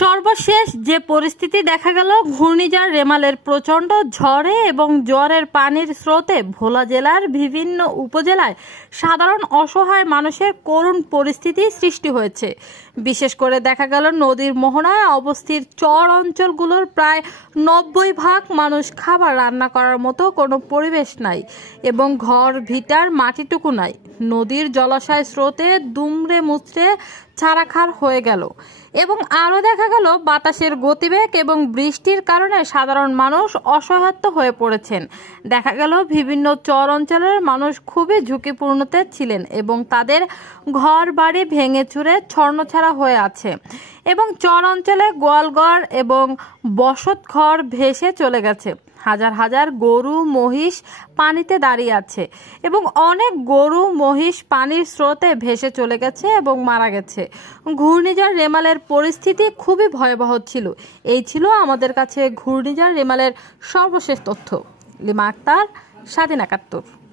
সর্বশেষ যে পরিস্থিতি দেখা গেল, ঘূর্ণিঝড় রেমালের প্রচণ্ড ঝড়ে এবং জ্বরের পানির স্রোতে ভোলা জেলার বিভিন্ন উপজেলায় সাধারণ অসহায় মানুষের করুণ পরিস্থিতি সৃষ্টি হয়েছে। বিশেষ করে দেখা গেল নদীর মোহনায় অবস্থিত চর অঞ্চলগুলোর প্রায় 90% মানুষ খাবার রান্না করার মতো কোনো পরিবেশ নাই এবং ঘর ভিটার মাটিটুকু নাই। নদীর জলাশয় স্রোতে দুমড়ে মুচড়ে ছাড়াখার হয়ে গেল এবং আরও দেখা গেল বাতাসের গতিবেগ এবং বৃষ্টির কারণে সাধারণ মানুষ অসহায়ত্ব হয়ে পড়েছেন। দেখা গেল বিভিন্ন চর অঞ্চলের মানুষ খুবই ঝুঁকিপূর্ণতে ছিলেন এবং তাদের ঘর বাড়ি ভেঙে চুরে ছন্নছাড়া হয়ে আছে এবং চর অঞ্চলে গোয়ালঘর এবং বসত ঘর ভেসে চলে গেছে। হাজার হাজার গরু মহিষ পানিতে দাঁড়িয়ে আছে এবং অনেক গরু মহিষ পানির স্রোতে ভেসে চলে গেছে এবং মারা গেছে। ঘূর্ণিঝড় রেমালের পরিস্থিতি খুবই ভয়াবহ ছিল। এই ছিল আমাদের কাছে ঘূর্ণিঝড় রেমালের সর্বশেষ তথ্য। লিমা আক্তার, স্বাধীন ৭১।